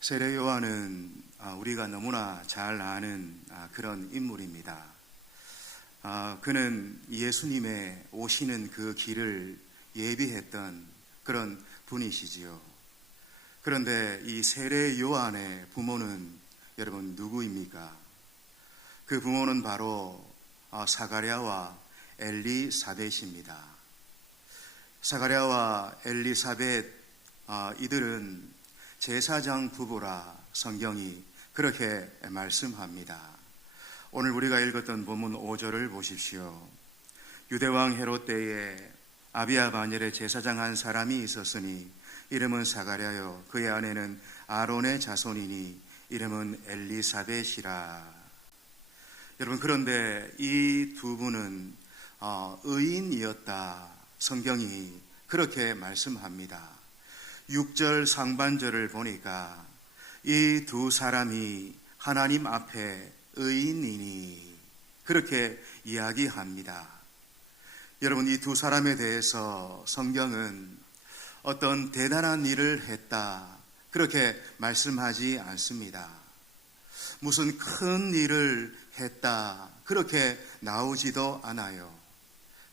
세례 요한은 우리가 너무나 잘 아는 그런 인물입니다. 그는 예수님의 오시는 그 길을 예비했던 그런 분이시지요. 그런데 이 세례 요한의 부모는 여러분 누구입니까? 그 부모는 바로 사가랴와 엘리사벳입니다. 사가랴와 엘리사벳 이들은 제사장 부부라 성경이 그렇게 말씀합니다. 오늘 우리가 읽었던 본문 5절을 보십시오. 유대왕 헤롯 때에 아비야 바닐의 제사장 한 사람이 있었으니 이름은 사가랴요 그의 아내는 아론의 자손이니 이름은 엘리사벳이라. 여러분, 그런데 이 두 분은 의인이었다 성경이 그렇게 말씀합니다. 6절 상반절을 보니까 이 두 사람이 하나님 앞에 의인이니 그렇게 이야기합니다. 여러분, 이 두 사람에 대해서 성경은 어떤 대단한 일을 했다 그렇게 말씀하지 않습니다. 무슨 큰 일을 했다 그렇게 나오지도 않아요.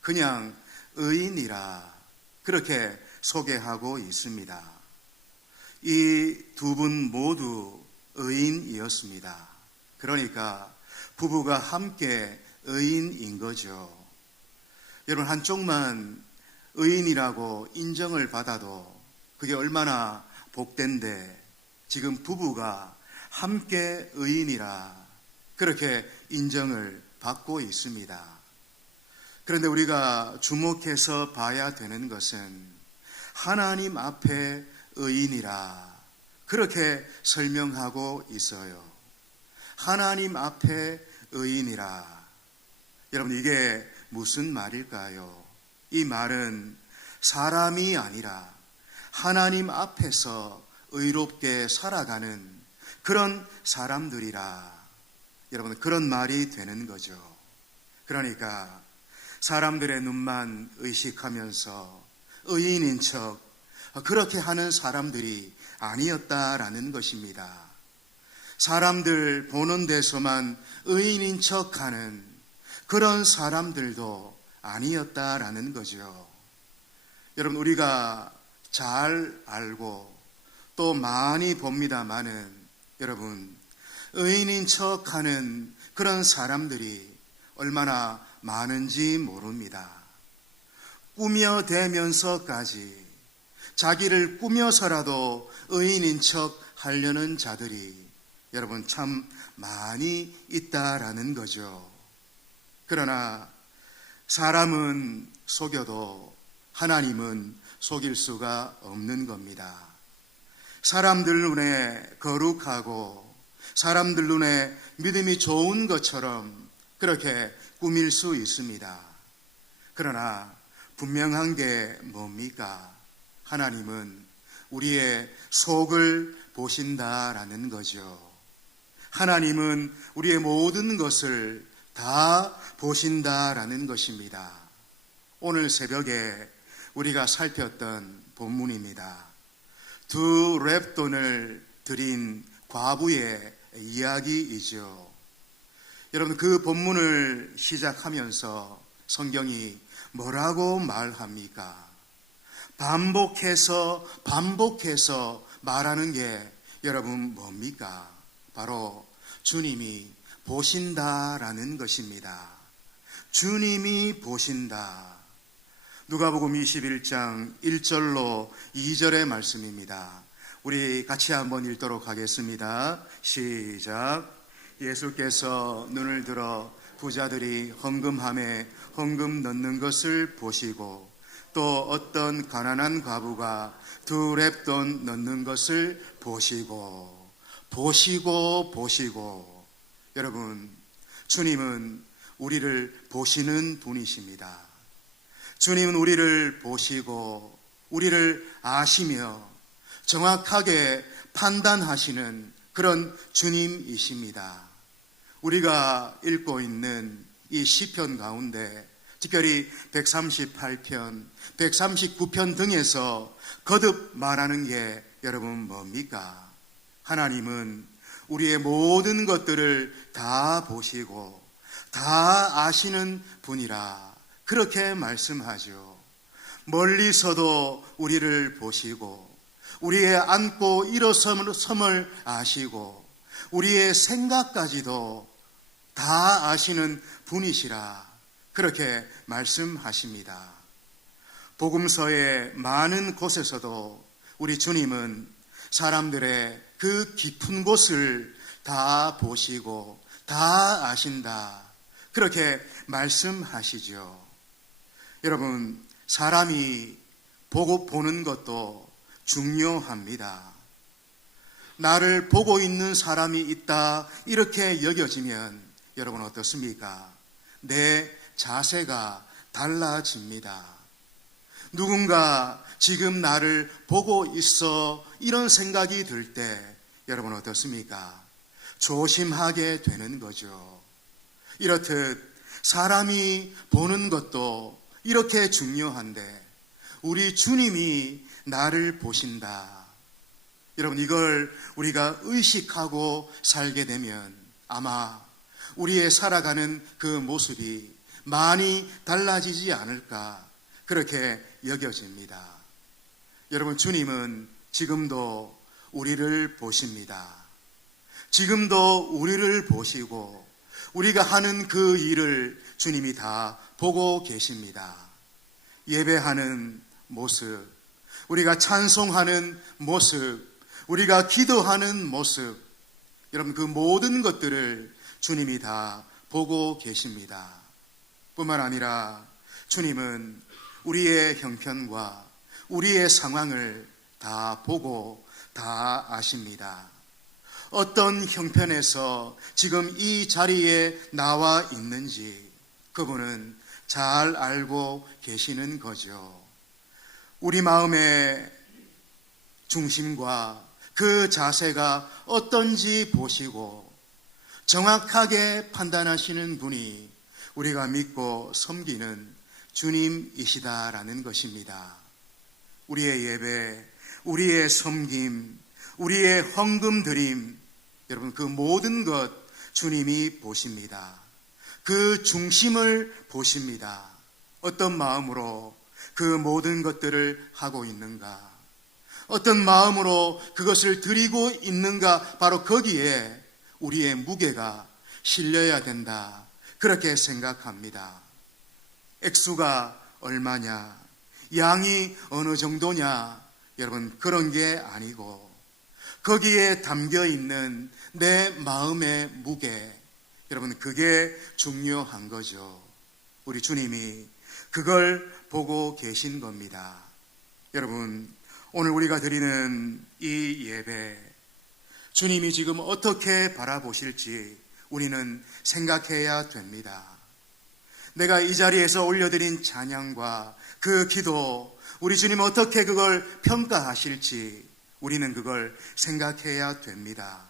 그냥 의인이라 그렇게 소개하고 있습니다. 이 두 분 모두 의인이었습니다. 그러니까 부부가 함께 의인인 거죠. 여러분, 한쪽만 의인이라고 인정을 받아도 그게 얼마나 복된데 지금 부부가 함께 의인이라 그렇게 인정을 받고 있습니다. 그런데 우리가 주목해서 봐야 되는 것은 하나님 앞에 의인이라 그렇게 설명하고 있어요. 하나님 앞에 의인이라. 여러분, 이게 무슨 말일까요? 이 말은 사람이 아니라 하나님 앞에서 의롭게 살아가는 그런 사람들이라. 여러분, 그런 말이 되는 거죠. 그러니까 사람들의 눈만 의식하면서 의인인 척 그렇게 하는 사람들이 아니었다라는 것입니다. 사람들 보는 데서만 의인인 척 하는 그런 사람들도 아니었다라는 거죠. 여러분, 우리가 잘 알고 또 많이 봅니다마는 여러분, 의인인 척 하는 그런 사람들이 얼마나 많은지 모릅니다. 꾸며대면서까지 자기를 꾸며서라도 의인인 척 하려는 자들이 여러분 참 많이 있다라는 거죠. 그러나 사람은 속여도 하나님은 속일 수가 없는 겁니다. 사람들 눈에 거룩하고 사람들 눈에 믿음이 좋은 것처럼 그렇게 꾸밀 수 있습니다. 그러나 분명한 게 뭡니까? 하나님은 우리의 속을 보신다라는 거죠. 하나님은 우리의 모든 것을 다 보신다라는 것입니다. 오늘 새벽에 우리가 살폈던 본문입니다. 두 렙돈을 드린 과부의 이야기이죠. 여러분, 그 본문을 시작하면서 성경이 뭐라고 말합니까? 반복해서 말하는 게 여러분 뭡니까? 바로 주님이 보신다라는 것입니다. 주님이 보신다. 누가복음 21장 1절로 2절의 말씀입니다. 우리 같이 한번 읽도록 하겠습니다. 시작. 예수께서 눈을 들어 부자들이 헌금함에 헌금 넣는 것을 보시고 또 어떤 가난한 과부가 두 렙돈 넣는 것을 보시고 여러분, 주님은 우리를 보시는 분이십니다. 주님은 우리를 보시고 우리를 아시며 정확하게 판단하시는 그런 주님이십니다. 우리가 읽고 있는 이 시편 가운데 특별히 138편, 139편 등에서 거듭 말하는 게 여러분 뭡니까? 하나님은 우리의 모든 것들을 다 보시고 다 아시는 분이라 그렇게 말씀하죠. 멀리서도 우리를 보시고 우리의 앉고 일어섬을 아시고 우리의 생각까지도 다 아시는 분이시라 그렇게 말씀하십니다. 복음서의 많은 곳에서도 우리 주님은 사람들의 그 깊은 곳을 다 보시고 다 아신다 그렇게 말씀하시죠. 여러분, 사람이 보는 것도 중요합니다. 나를 보고 있는 사람이 있다 이렇게 여겨지면 여러분 어떻습니까? 내 자세가 달라집니다. 누군가 지금 나를 보고 있어 이런 생각이 들 때 여러분 어떻습니까? 조심하게 되는 거죠. 이렇듯 사람이 보는 것도 이렇게 중요한데 우리 주님이 나를 보신다. 여러분, 이걸 우리가 의식하고 살게 되면 아마 우리의 살아가는 그 모습이 많이 달라지지 않을까 그렇게 여겨집니다. 여러분, 주님은 지금도 우리를 보십니다. 지금도 우리를 보시고 우리가 하는 그 일을 주님이 다 보고 계십니다. 예배하는 모습, 우리가 찬송하는 모습, 우리가 기도하는 모습, 여러분 그 모든 것들을 주님이 다 보고 계십니다. 뿐만 아니라 주님은 우리의 형편과 우리의 상황을 다 보고 다 아십니다. 어떤 형편에서 지금 이 자리에 나와 있는지 그분은 잘 알고 계시는 거죠. 우리 마음의 중심과 그 자세가 어떤지 보시고 정확하게 판단하시는 분이 우리가 믿고 섬기는 주님이시다라는 것입니다. 우리의 예배, 우리의 섬김, 우리의 헌금 드림, 여러분 그 모든 것 주님이 보십니다. 그 중심을 보십니다. 어떤 마음으로 그 모든 것들을 하고 있는가, 어떤 마음으로 그것을 드리고 있는가, 바로 거기에 우리의 무게가 실려야 된다 그렇게 생각합니다. 액수가 얼마냐, 양이 어느 정도냐, 여러분 그런 게 아니고 거기에 담겨 있는 내 마음의 무게, 여러분 그게 중요한 거죠. 우리 주님이 그걸 보고 계신 겁니다. 여러분, 오늘 우리가 드리는 이 예배, 주님이 지금 어떻게 바라보실지 우리는 생각해야 됩니다. 내가 이 자리에서 올려드린 찬양과 그 기도, 우리 주님 어떻게 그걸 평가하실지 우리는 그걸 생각해야 됩니다.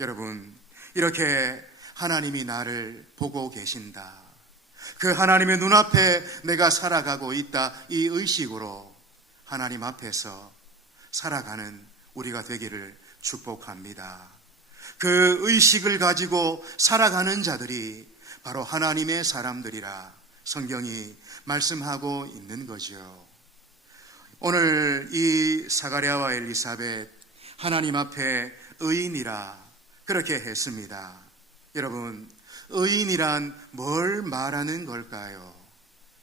여러분, 이렇게 하나님이 나를 보고 계신다, 그 하나님의 눈앞에 내가 살아가고 있다, 이 의식으로 하나님 앞에서 살아가는 우리가 되기를 축복합니다. 그 의식을 가지고 살아가는 자들이 바로 하나님의 사람들이라 성경이 말씀하고 있는 거죠. 오늘 이 사가랴와 엘리사벳 하나님 앞에 의인이라 그렇게 했습니다. 여러분, 의인이란 뭘 말하는 걸까요?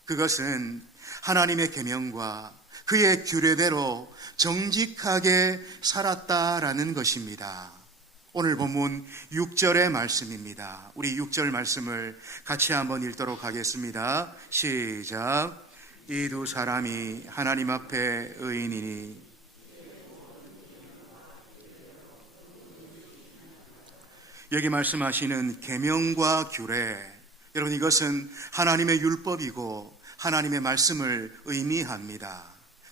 그것은 하나님의 계명과 그의 규례대로 정직하게 살았다라는 것입니다. 오늘 본문 6절의 말씀입니다. 우리 6절 말씀을 같이 한번 읽도록 하겠습니다. 시작. 이 두 사람이 하나님 앞에 의인이니 여기 말씀하시는 계명과 규례, 여러분 이것은 하나님의 율법이고 하나님의 말씀을 의미합니다.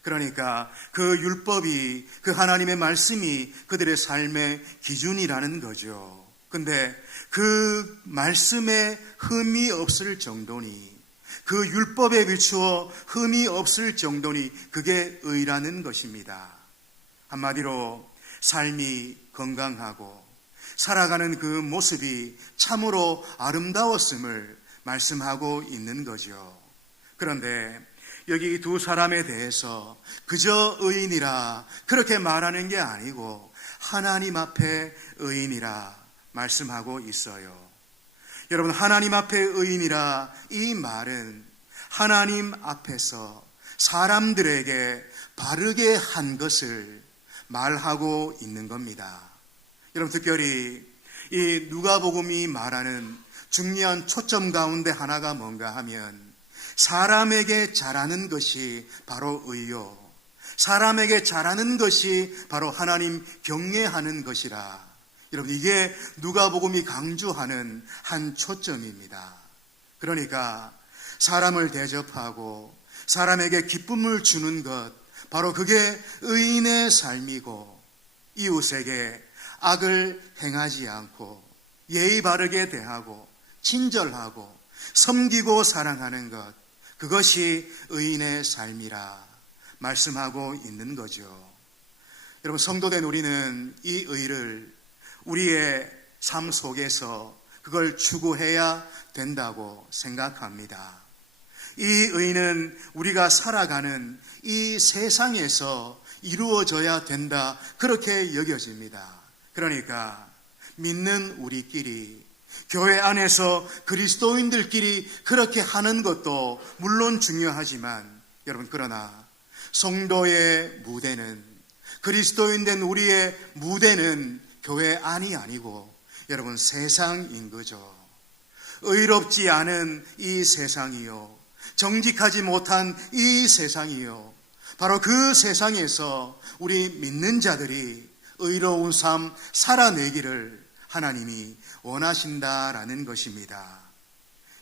그러니까 그 율법이, 그 하나님의 말씀이 그들의 삶의 기준이라는 거죠. 근데 그 말씀에 흠이 없을 정도니, 그 율법에 비추어 흠이 없을 정도니 그게 의라는 것입니다. 한마디로 삶이 건강하고 살아가는 그 모습이 참으로 아름다웠음을 말씀하고 있는 거죠. 그런데 여기 이 두 사람에 대해서 그저 의인이라 그렇게 말하는 게 아니고 하나님 앞에 의인이라 말씀하고 있어요. 여러분, 하나님 앞에 의인이라 이 말은 하나님 앞에서 사람들에게 바르게 한 것을 말하고 있는 겁니다. 여러분, 특별히 이 누가복음이 말하는 중요한 초점 가운데 하나가 뭔가 하면 사람에게 잘하는 것이 바로 의요, 사람에게 잘하는 것이 바로 하나님 경외하는 것이라. 여러분, 이게 누가복음이 강조하는 한 초점입니다. 그러니까 사람을 대접하고 사람에게 기쁨을 주는 것, 바로 그게 의인의 삶이고, 이웃에게 악을 행하지 않고 예의 바르게 대하고 친절하고 섬기고 사랑하는 것, 그것이 의인의 삶이라 말씀하고 있는 거죠. 여러분, 성도된 우리는 이 의를 우리의 삶 속에서 그걸 추구해야 된다고 생각합니다. 이 의는 우리가 살아가는 이 세상에서 이루어져야 된다, 그렇게 여겨집니다. 그러니까 믿는 우리끼리, 교회 안에서 그리스도인들끼리 그렇게 하는 것도 물론 중요하지만, 여러분, 그러나 성도의 무대는, 그리스도인 된 우리의 무대는 교회 안이 아니고 여러분, 세상인 거죠. 의롭지 않은 이 세상이요, 정직하지 못한 이 세상이요, 바로 그 세상에서 우리 믿는 자들이 의로운 삶 살아내기를 하나님이 원하신다라는 것입니다.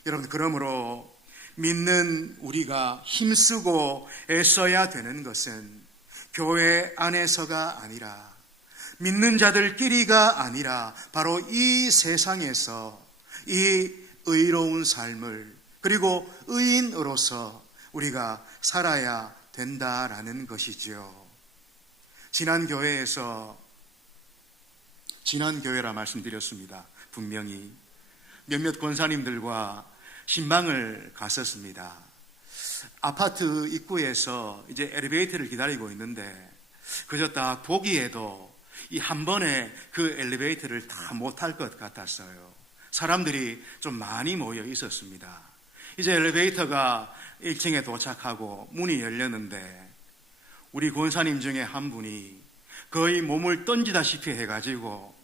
여러분, 그러므로 믿는 우리가 힘쓰고 애써야 되는 것은 교회 안에서가 아니라, 믿는 자들끼리가 아니라 바로 이 세상에서 이 의로운 삶을, 그리고 의인으로서 우리가 살아야 된다라는 것이지요. 지난 교회라 말씀드렸습니다. 분명히 몇몇 권사님들과 신방을 갔었습니다. 아파트 입구에서 이제 엘리베이터를 기다리고 있는데 그저 딱 보기에도 이 한 번에 그 엘리베이터를 다 못할 것 같았어요. 사람들이 좀 많이 모여 있었습니다. 이제 엘리베이터가 1층에 도착하고 문이 열렸는데 우리 권사님 중에 한 분이 거의 몸을 던지다시피 해가지고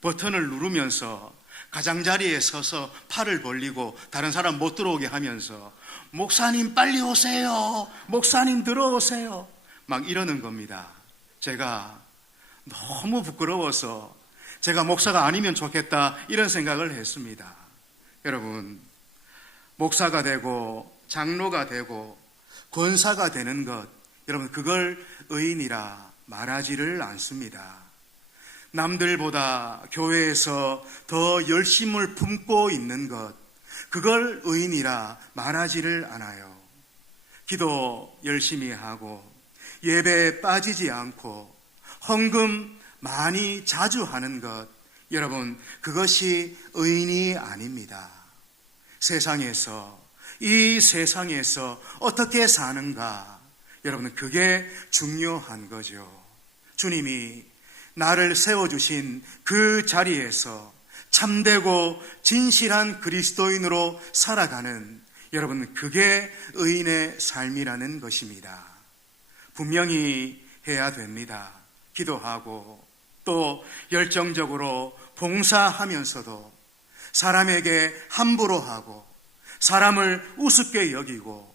버튼을 누르면서 가장자리에 서서 팔을 벌리고 다른 사람 못 들어오게 하면서 목사님 빨리 오세요, 목사님 들어오세요, 막 이러는 겁니다. 제가 너무 부끄러워서 제가 목사가 아니면 좋겠다, 이런 생각을 했습니다. 여러분, 목사가 되고 장로가 되고 권사가 되는 것, 여러분, 그걸 의인이라 말하지를 않습니다. 남들보다 교회에서 더 열심을 품고 있는 것, 그걸 의인이라 말하지를 않아요. 기도 열심히 하고 예배에 빠지지 않고 헌금 많이 자주 하는 것, 여러분, 그것이 의인이 아닙니다. 이 세상에서 어떻게 사는가, 여러분, 그게 중요한 거죠. 주님이 나를 세워주신 그 자리에서 참되고 진실한 그리스도인으로 살아가는, 여러분, 그게 의인의 삶이라는 것입니다. 분명히 해야 됩니다. 기도하고 또 열정적으로 봉사하면서도 사람에게 함부로 하고 사람을 우습게 여기고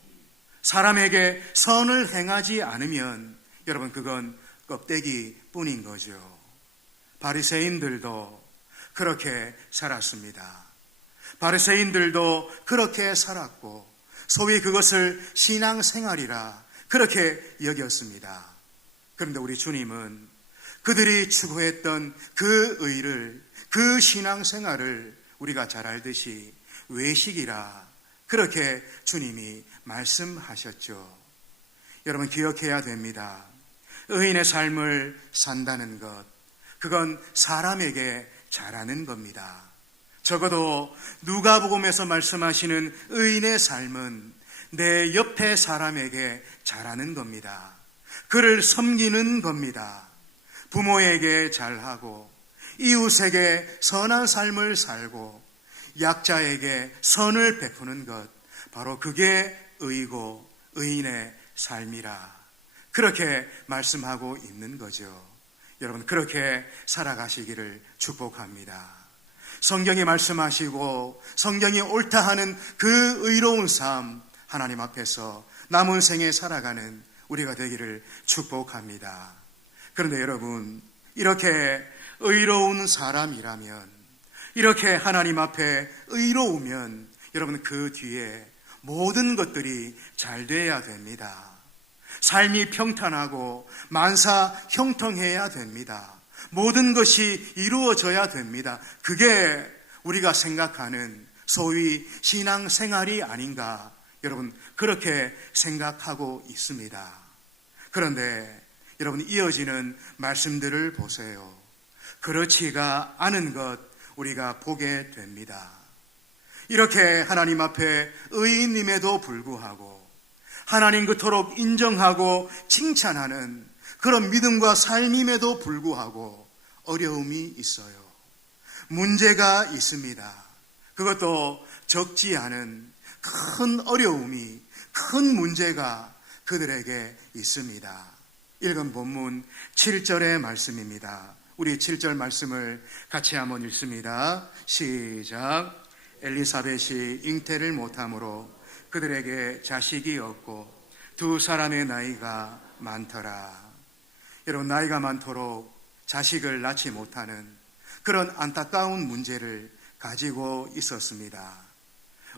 사람에게 선을 행하지 않으면, 여러분, 그건 껍데기 뿐인 거죠. 바리새인들도 그렇게 살았습니다. 바리새인들도 그렇게 살았고 소위 그것을 신앙생활이라 그렇게 여겼습니다. 그런데 우리 주님은 그들이 추구했던 그 의를, 그 신앙생활을 우리가 잘 알듯이 외식이라 그렇게 주님이 말씀하셨죠. 여러분, 기억해야 됩니다. 의인의 삶을 산다는 것, 그건 사람에게 잘하는 겁니다. 적어도 누가복음에서 말씀하시는 의인의 삶은 내 옆에 사람에게 잘하는 겁니다. 그를 섬기는 겁니다. 부모에게 잘하고 이웃에게 선한 삶을 살고 약자에게 선을 베푸는 것, 바로 그게 의고 의인의 삶이라, 그렇게 말씀하고 있는 거죠. 여러분, 그렇게 살아가시기를 축복합니다. 성경이 말씀하시고 성경이 옳다 하는 그 의로운 삶, 하나님 앞에서 남은 생에 살아가는 우리가 되기를 축복합니다. 그런데 여러분, 이렇게 의로운 사람이라면, 이렇게 하나님 앞에 의로우면 여러분, 그 뒤에 모든 것들이 잘 돼야 됩니다. 삶이 평탄하고 만사 형통해야 됩니다. 모든 것이 이루어져야 됩니다. 그게 우리가 생각하는 소위 신앙생활이 아닌가, 여러분, 그렇게 생각하고 있습니다. 그런데 여러분, 이어지는 말씀들을 보세요. 그렇지가 않은 것 우리가 보게 됩니다. 이렇게 하나님 앞에 의인임에도 불구하고 하나님 그토록 인정하고 칭찬하는 그런 믿음과 삶임에도 불구하고 어려움이 있어요. 문제가 있습니다. 그것도 적지 않은 큰 어려움이, 큰 문제가 그들에게 있습니다. 읽은 본문 7절의 말씀입니다. 우리 7절 말씀을 같이 한번 읽습니다. 시작. 엘리사벳이 잉태를 못함으로 그들에게 자식이 없고 두 사람의 나이가 많더라. 여러분, 나이가 많도록 자식을 낳지 못하는 그런 안타까운 문제를 가지고 있었습니다.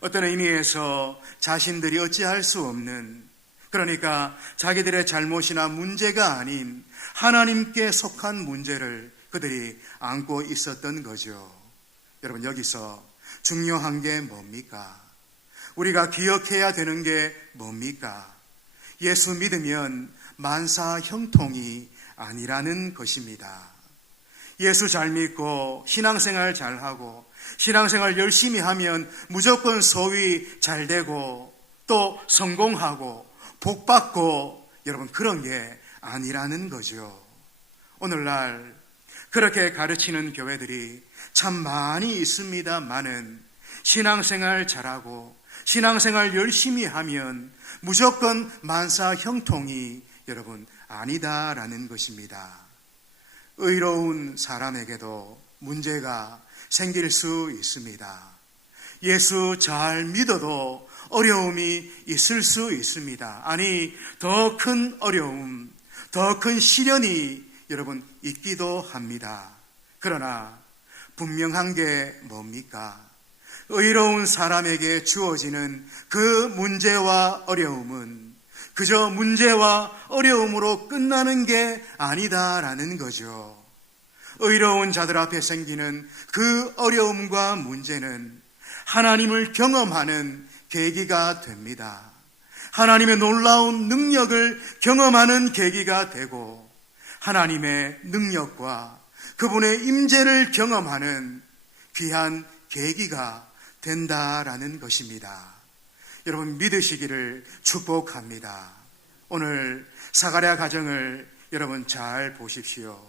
어떤 의미에서 자신들이 어찌할 수 없는, 그러니까 자기들의 잘못이나 문제가 아닌 하나님께 속한 문제를 그들이 안고 있었던 거죠. 여러분, 여기서 중요한 게 뭡니까? 우리가 기억해야 되는 게 뭡니까? 예수 믿으면 만사 형통이 아니라는 것입니다. 예수 잘 믿고 신앙생활 잘하고 신앙생활 열심히 하면 무조건 소위 잘 되고 또 성공하고 복받고, 여러분, 그런 게 아니라는 거죠. 오늘날 그렇게 가르치는 교회들이 참 많이 있습니다만은 신앙생활 잘하고 신앙생활 열심히 하면 무조건 만사 형통이, 여러분, 아니다라는 것입니다. 의로운 사람에게도 문제가 생길 수 있습니다. 예수 잘 믿어도 어려움이 있을 수 있습니다. 아니, 더 큰 어려움, 더 큰 시련이 여러분 있기도 합니다. 그러나 분명한 게 뭡니까? 의로운 사람에게 주어지는 그 문제와 어려움은 그저 문제와 어려움으로 끝나는 게 아니다라는 거죠. 의로운 자들 앞에 생기는 그 어려움과 문제는 하나님을 경험하는 계기가 됩니다. 하나님의 놀라운 능력을 경험하는 계기가 되고 하나님의 능력과 그분의 임재를 경험하는 귀한 계기가 된다라는 것입니다. 여러분, 믿으시기를 축복합니다. 오늘 사가랴 가정을 여러분 잘 보십시오.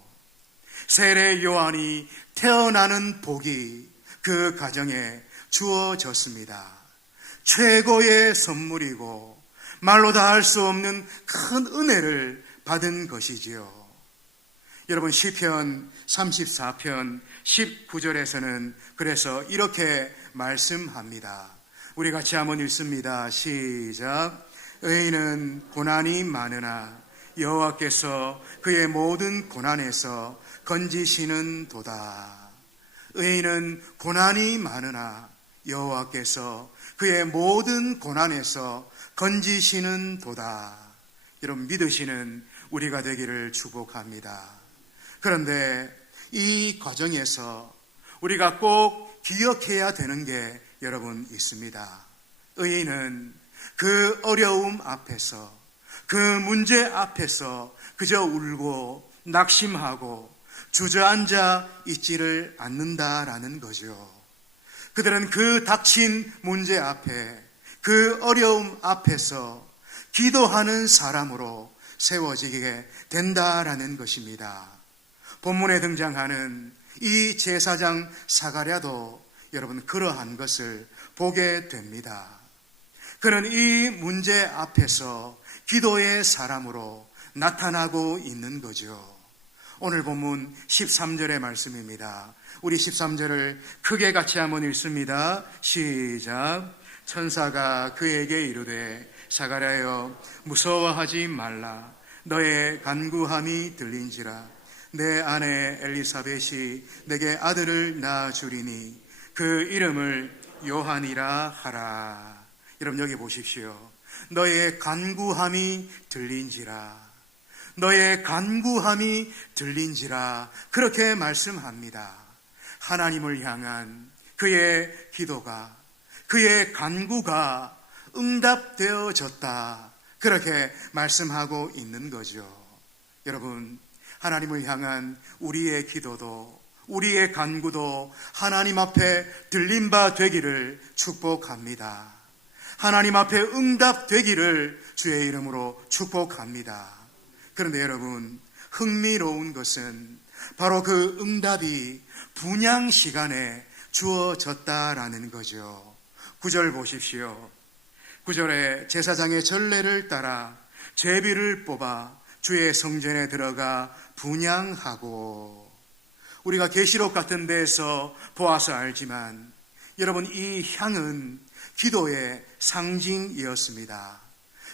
세례 요한이 태어나는 복이 그 가정에 주어졌습니다. 최고의 선물이고 말로 다 할 수 없는 큰 은혜를 받은 것이지요. 여러분, 시편 34편 19절에서는 그래서 이렇게 말씀합니다. 우리 같이 한번 읽습니다. 시작. 의인은 고난이 많으나 여호와께서 그의 모든 고난에서 건지시는 도다. 의인은 고난이 많으나 여호와께서 그의 모든 고난에서 건지시는 도다. 여러분, 믿으시는 우리가 되기를 축복합니다. 그런데 이 과정에서 우리가 꼭 기억해야 되는 게 여러분 있습니다. 의인은 그 어려움 앞에서, 그 문제 앞에서 그저 울고 낙심하고 주저앉아 있지를 않는다라는 거죠. 그들은 그 닥친 문제 앞에, 그 어려움 앞에서 기도하는 사람으로 세워지게 된다라는 것입니다. 본문에 등장하는 이 제사장 사가랴도 여러분 그러한 것을 보게 됩니다. 그는 이 문제 앞에서 기도의 사람으로 나타나고 있는 거죠. 오늘 본문 13절의 말씀입니다. 우리 13절을 크게 같이 한번 읽습니다. 시작. 천사가 그에게 이르되 사가랴여 무서워하지 말라. 너의 간구함이 들린지라. 내 아내 엘리사벳이 내게 아들을 낳아주리니 그 이름을 요한이라 하라. 여러분 여기 보십시오. 너의 간구함이 들린지라. 너의 간구함이 들린지라. 그렇게 말씀합니다. 하나님을 향한 그의 기도가, 그의 간구가 응답되어졌다. 그렇게 말씀하고 있는 거죠. 여러분, 하나님을 향한 우리의 기도도, 우리의 간구도 하나님 앞에 들린 바 되기를 축복합니다. 하나님 앞에 응답되기를 주의 이름으로 축복합니다. 그런데 여러분, 흥미로운 것은 바로 그 응답이 분향 시간에 주어졌다라는 거죠. 9절 보십시오. 9절에 제사장의 전례를 따라 제비를 뽑아 주의 성전에 들어가 분향하고, 우리가 계시록 같은 데에서 보아서 알지만 여러분, 이 향은 기도의 상징이었습니다.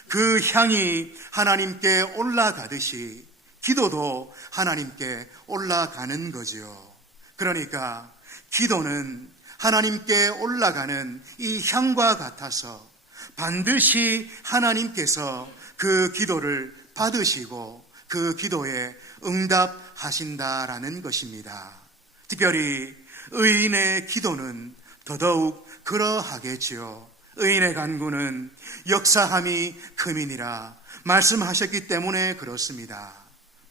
그 향이 하나님께 올라가듯이 기도도 하나님께 올라가는 거죠. 그러니까 기도는 하나님께 올라가는 이 향과 같아서 반드시 하나님께서 그 기도를 받으시고 그 기도에 응답하신다라는 것입니다. 특별히 의인의 기도는 더더욱 그러하겠지요. 의인의 간구는 역사함이 크미니라 말씀하셨기 때문에 그렇습니다.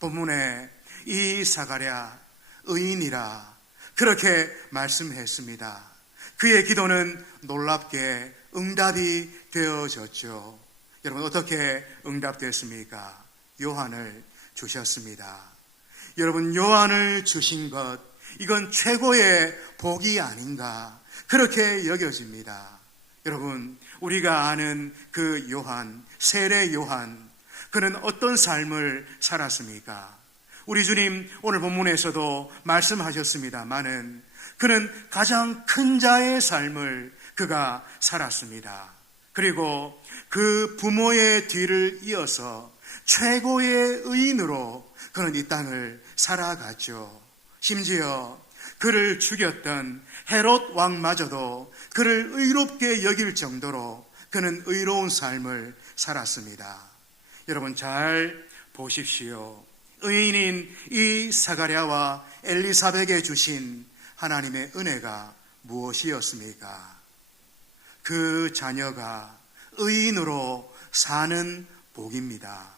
본문에 이 사가랴 의인이라 그렇게 말씀했습니다. 그의 기도는 놀랍게 응답이 되어졌죠. 여러분, 어떻게 응답됐습니까? 요한을 주셨습니다. 여러분, 요한을 주신 것, 이건 최고의 복이 아닌가 그렇게 여겨집니다. 여러분, 우리가 아는 그 요한, 세례 요한, 그는 어떤 삶을 살았습니까? 우리 주님 오늘 본문에서도 말씀하셨습니다마는 그는 가장 큰 자의 삶을 그가 살았습니다. 그리고 그 부모의 뒤를 이어서 최고의 의인으로 그는 이 땅을 살아갔죠. 심지어 그를 죽였던 헤롯 왕마저도 그를 의롭게 여길 정도로 그는 의로운 삶을 살았습니다. 여러분 잘 보십시오. 의인인 이 사가랴와 엘리사벳에게 주신 하나님의 은혜가 무엇이었습니까? 그 자녀가 의인으로 사는 복입니다.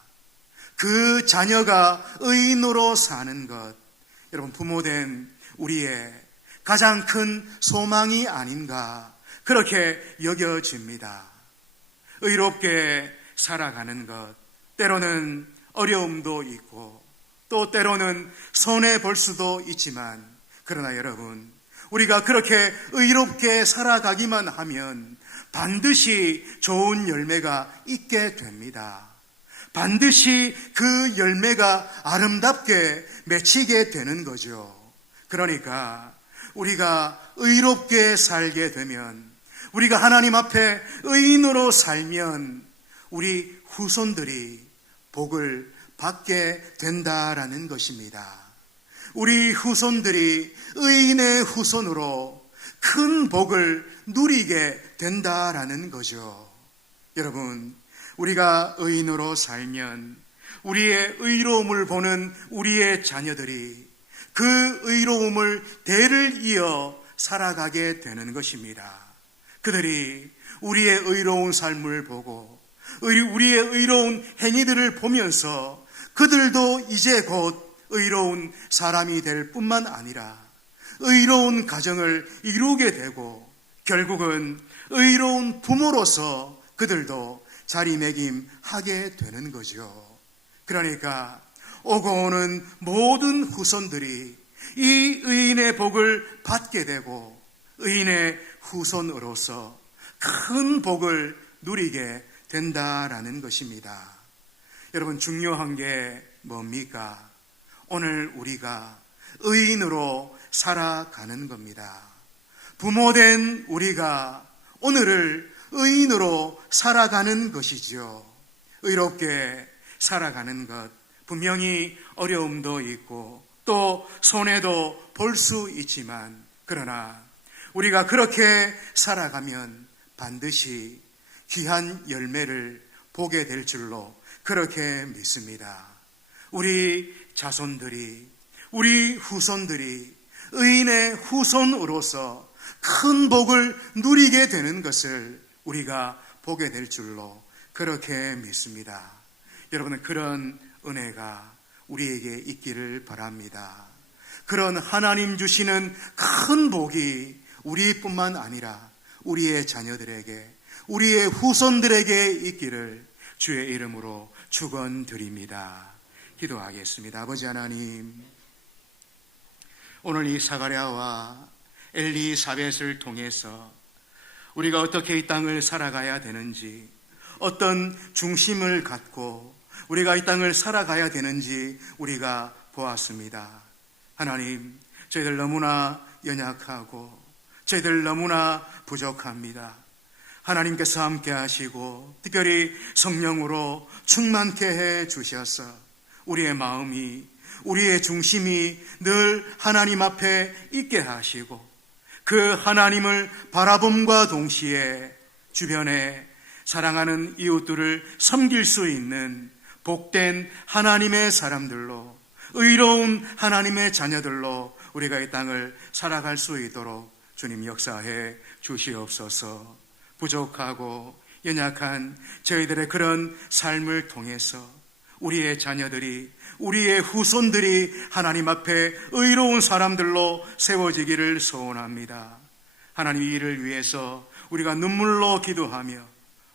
그 자녀가 의인으로 사는 것, 여러분 부모된 우리의 가장 큰 소망이 아닌가 그렇게 여겨집니다. 의롭게 살아가는 것, 때로는 어려움도 있고 또 때로는 손해볼 수도 있지만, 그러나 여러분, 우리가 그렇게 의롭게 살아가기만 하면 반드시 좋은 열매가 있게 됩니다. 반드시 그 열매가 아름답게 맺히게 되는 거죠. 그러니까 우리가 의롭게 살게 되면, 우리가 하나님 앞에 의인으로 살면 우리 후손들이 복을 받게 된다라는 것입니다. 우리 후손들이 의인의 후손으로 큰 복을 누리게 된다라는 거죠. 여러분, 우리가 의인으로 살면 우리의 의로움을 보는 우리의 자녀들이 그 의로움을 대를 이어 살아가게 되는 것입니다. 그들이 우리의 의로운 삶을 보고 우리의 의로운 행위들을 보면서 그들도 이제 곧 의로운 사람이 될 뿐만 아니라 의로운 가정을 이루게 되고 결국은 의로운 부모로서 그들도 자리매김하게 되는 거죠. 그러니까 오고 오는 모든 후손들이 이 의인의 복을 받게 되고 의인의 후손으로서 큰 복을 누리게 된다라는 것입니다. 여러분, 중요한 게 뭡니까? 오늘 우리가 의인으로 살아가는 겁니다. 부모된 우리가 오늘을 의인으로 살아가는 것이죠. 의롭게 살아가는 것, 분명히 어려움도 있고 또 손해도 볼 수 있지만, 그러나 우리가 그렇게 살아가면 반드시 귀한 열매를 보게 될 줄로 그렇게 믿습니다. 우리 자손들이, 우리 후손들이 의인의 후손으로서 큰 복을 누리게 되는 것을 우리가 보게 될 줄로 그렇게 믿습니다. 여러분은 그런 은혜가 우리에게 있기를 바랍니다. 그런 하나님 주시는 큰 복이 우리뿐만 아니라 우리의 자녀들에게, 우리의 후손들에게 있기를 주의 이름으로 축원드립니다. 기도하겠습니다. 아버지 하나님, 오늘 이 사가랴와 엘리사벳을 통해서 우리가 어떻게 이 땅을 살아가야 되는지, 어떤 중심을 갖고 우리가 이 땅을 살아가야 되는지 우리가 보았습니다. 하나님, 저희들 너무나 연약하고 저희들 너무나 부족합니다. 하나님께서 함께 하시고 특별히 성령으로 충만케 해 주셔서 우리의 마음이, 우리의 중심이 늘 하나님 앞에 있게 하시고 그 하나님을 바라봄과 동시에 주변에 사랑하는 이웃들을 섬길 수 있는 복된 하나님의 사람들로, 의로운 하나님의 자녀들로 우리가 이 땅을 살아갈 수 있도록 주님 역사해 주시옵소서. 부족하고 연약한 저희들의 그런 삶을 통해서 우리의 자녀들이, 우리의 후손들이 하나님 앞에 의로운 사람들로 세워지기를 소원합니다. 하나님, 이 일을 위해서 우리가 눈물로 기도하며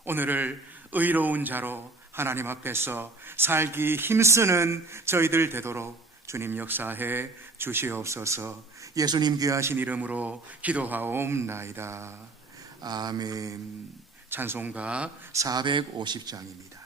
오늘을 의로운 자로 하나님 앞에서 살기 힘쓰는 저희들 되도록 주님 역사해 주시옵소서. 예수님 귀하신 이름으로 기도하옵나이다. 아멘. 찬송가 450장입니다.